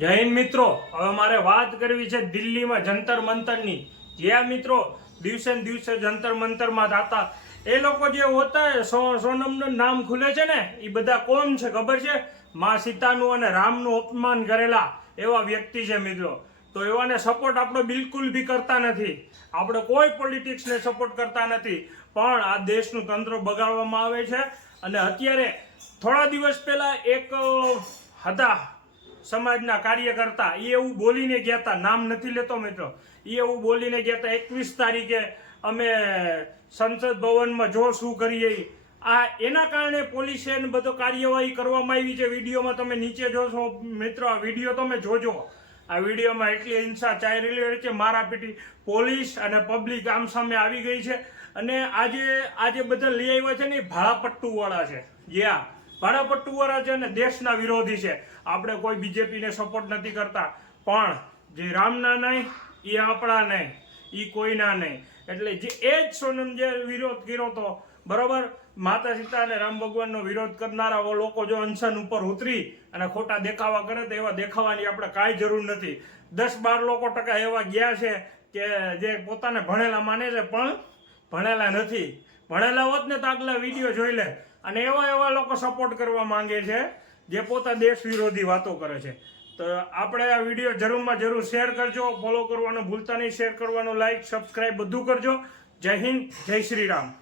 જય હિન્દ મિત્રો, હવે મારે વાત કરવી છે દિલ્હીમાં જંતર મંતરની. જ્યાં મિત્રો દિવસે ને દિવસે જંતર મંતરમાં જાતા એ લોકો જે હોતા સોનમનું નામ ખુલે છે ને, એ બધા કોણ છે ખબર છે? માં સીતાનું અને રામનું અપમાન કરેલા એવા વ્યક્તિ છે મિત્રો. તો એવાને સપોર્ટ આપણે બિલકુલ બી કરતા નથી. આપણે કોઈ પોલિટિક્સને સપોર્ટ કરતા નથી, પણ આ દેશનું તંત્ર બગાડવામાં આવે છે. અને અત્યારે થોડા દિવસ પહેલા એક હતા સમાજના કાર્યકર્તા, એ એવું બોલીને ગયા હતા, નામ નથી લેતો મિત્રો, એ એવું બોલીને ગયા હતા 21 તારીખે અમે સંસદ ભવનમાં જો શું કરીએ. આ એના કારણે પોલીસે બધો કાર્યવાહી કરવામાં આવી છે. વિડીયોમાં તમે નીચે જોશો મિત્રો, આ વિડીયો તમે જોજો. આ વિડીયોમાં એટલી હિંસા ચાલી રહી છે, મારાપીટી, પોલીસ અને પબ્લિક આમ સામે આવી ગઈ છે. અને આજે બધા લઈ આવ્યા છે ને એ ભાડાપટ્ટુ વાળા છે. જ્યાં ભાડાપટ્ટુ વાળા છે ને દેશના વિરોધી છે. આપણે કોઈ બીજેપીને સપોર્ટ નથી કરતા, પણ જે રામના નહીં એ આપણા નહીં, એ કોઈના નહીં. એટલે જે એ જ સોનમ જે વિરોધ કર્યો હતો, બરોબર, માતા સીતા અને રામ ભગવાનનો વિરોધ કરનારા લોકો જો અનશન ઉપર ઉતરી અને ખોટા દેખાવા કરે તો એવા દેખાવાની આપણે કાંઈ જરૂર નથી. 10-12% એવા ગયા છે કે જે પોતાને ભણેલા માને છે, પણ ભણેલા નથી. ભણેલા હોત ને તો આગલા વિડીયો જોઈ લે. અને એવા લોકો સપોર્ટ કરવા માંગે છે જે પોતા દેશ વિરોધી વાતો કરે છે. તો આપણે આ વિડીયો જરૂરમાં જરૂર શેર કરજો, ફોલો કરવાનું ભૂલતા નહીં, શેર કરવાનું, લાઈક, સબસ્ક્રાઈબ બધું કરજો. જય હિન્દ, જય શ્રી રામ.